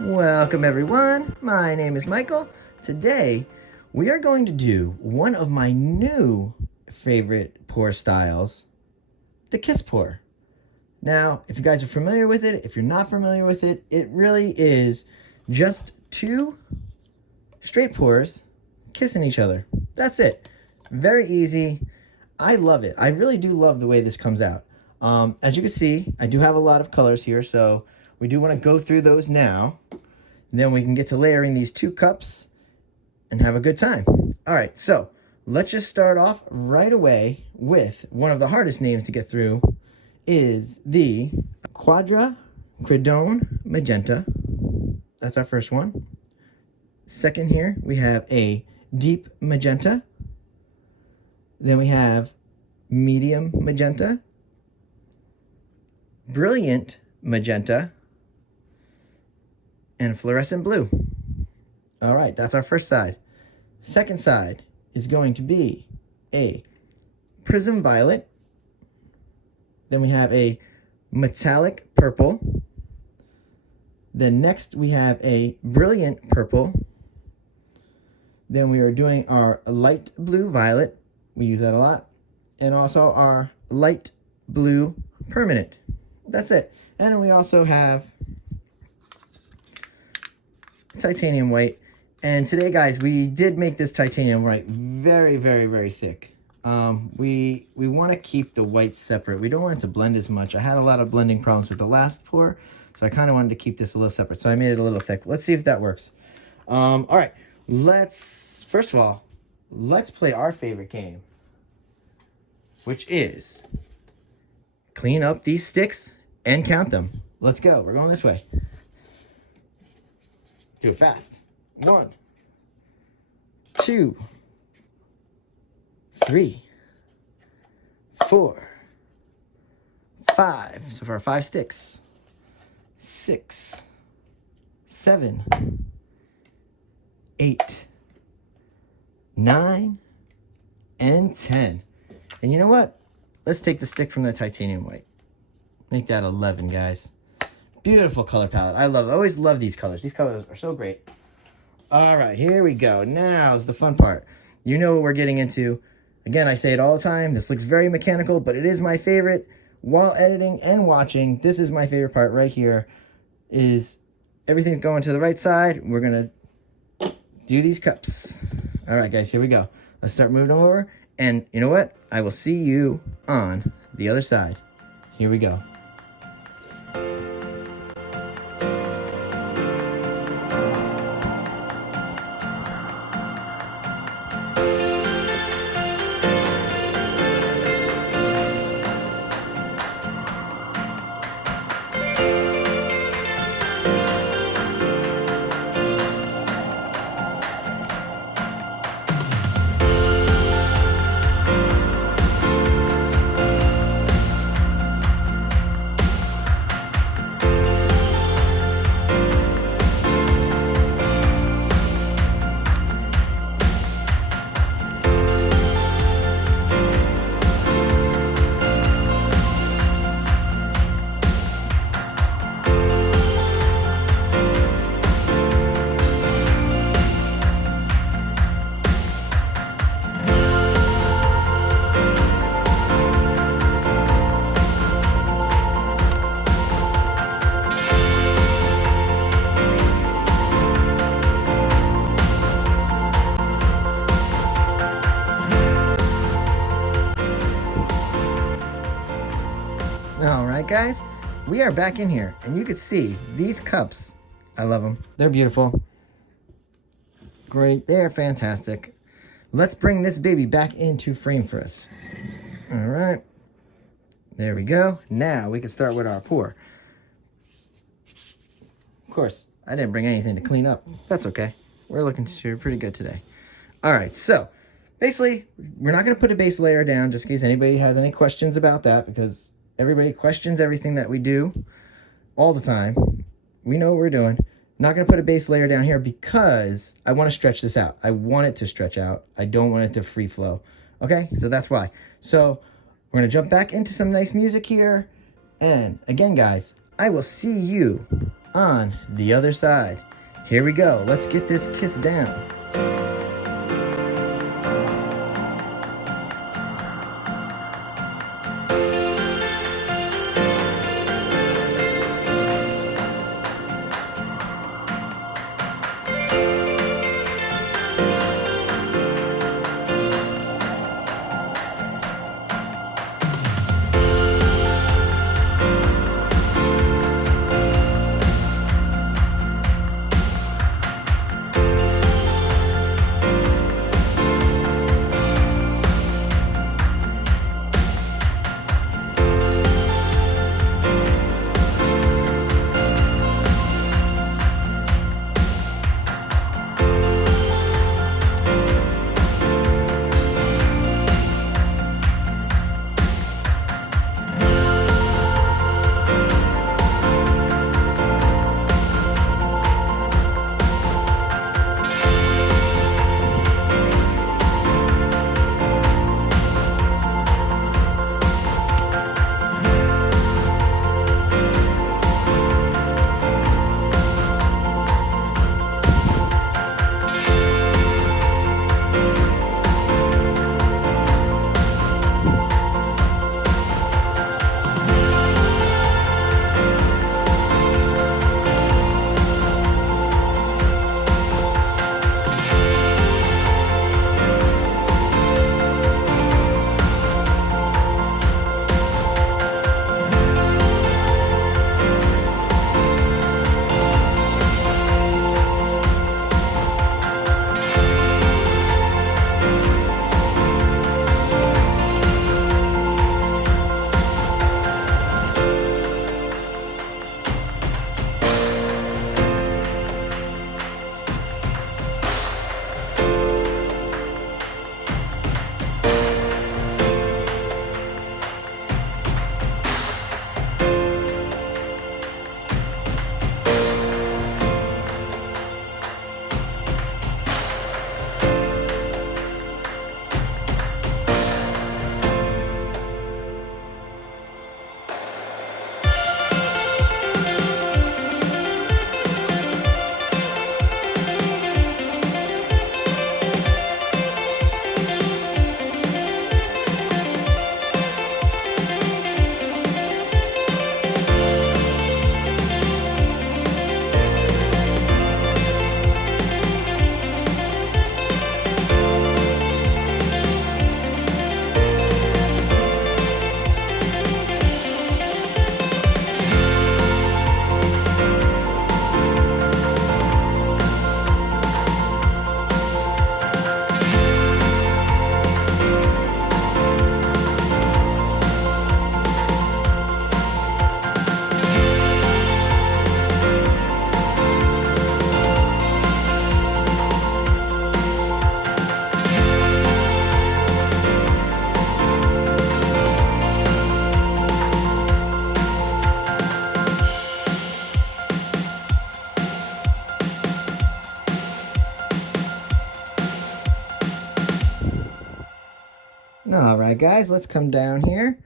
Welcome everyone, my name is Michael. Today we are going to do one of my new favorite pour styles, the kiss pour. Now, if you guys are familiar with it, if you're not familiar with it, it really is just two straight pours kissing each other. That's it. Very easy. I love it. I really do love the way this comes out. As you can see, I do have a lot of colors here, so we do want to go through those now. Then we can get to layering these two cups and have a good time. All right, so let's just start off right away with one of the hardest names to get through is the quinacridone magenta. That's our first one. Second here, we have a deep magenta. Then we have medium magenta, brilliant magenta, and fluorescent blue. All right, that's our first side. Second side is going to be a prism violet. Then we have a metallic purple. Then next we have a brilliant purple. Then we are doing our light blue violet. We use that a lot. And also our light blue permanent. That's it. And then we also have titanium white. And today, guys, we did make this titanium white very, very, very thick. We want to keep the whites separate. We don't want it to blend as much. I had a lot of blending problems with the last pour, so I kind of wanted to keep this a little separate. So I made it a little thick. Let's see if that works. All right, first of all, let's play our favorite game, which is clean up these sticks and count them. Let's go. We're going this way. Do it fast. 1, 2, 3, 4, 5. So far, 5 sticks. 6, 7, 8, 9, and 10. And you know what? Let's take the stick from the titanium white. Make that 11, guys. Beautiful color palette. I always love these colors. These colors are so great. All right, here we go. Now's the fun part. You know what we're getting into. Again, I say it all the time. This looks very mechanical, but it is my favorite. While editing and watching, this is my favorite part right here. Is everything going to the right side. We're going to do these cups. All right, guys, here we go. Let's start moving them over. And you know what? I will see you on the other side. Here we go. All right, guys, we are back in here, and you can see these cups. I love them. They're beautiful. Great. They're fantastic. Let's bring this baby back into frame for us. All right. There we go. Now we can start with our pour. Of course, I didn't bring anything to clean up. That's okay. We're looking pretty good today. All right, so basically, we're not going to put a base layer down just in case anybody has any questions about that, because everybody questions everything that we do all the time. We know what we're doing. Not going to put a base layer down here because I want to stretch this out. I want it to stretch out. I don't want it to free flow. Okay, so that's why. So we're gonna jump back into some nice music here. And again, guys, I will see you on the other side. Here we go. Let's get this kiss down. All right, guys, let's come down here.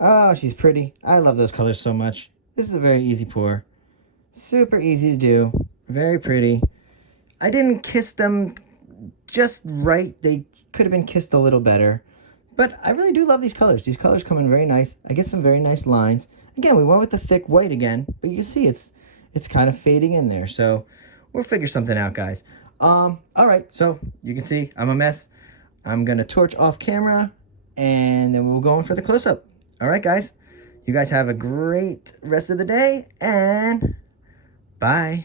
Oh, she's pretty. I love those colors so much. This is a very easy pour. Super easy to do. Very pretty. I didn't kiss them just right. They could have been kissed a little better. But I really do love these colors. These colors come in very nice. I get some very nice lines. Again, we went with the thick white again, but you can see it's kind of fading in there. So we'll figure something out, guys. All right, so you can see I'm a mess. I'm gonna torch off camera, and then we'll go in for the close-up. All right, guys. You guys have a great rest of the day, and bye.